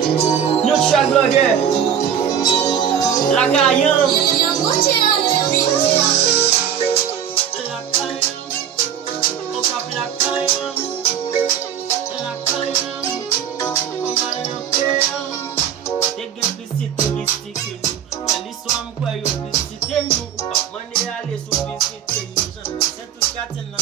Neutral blogger. Like I am. They get visit to visit you. Well, this one where you visit them. Money, I listen to visit you. Set to cat and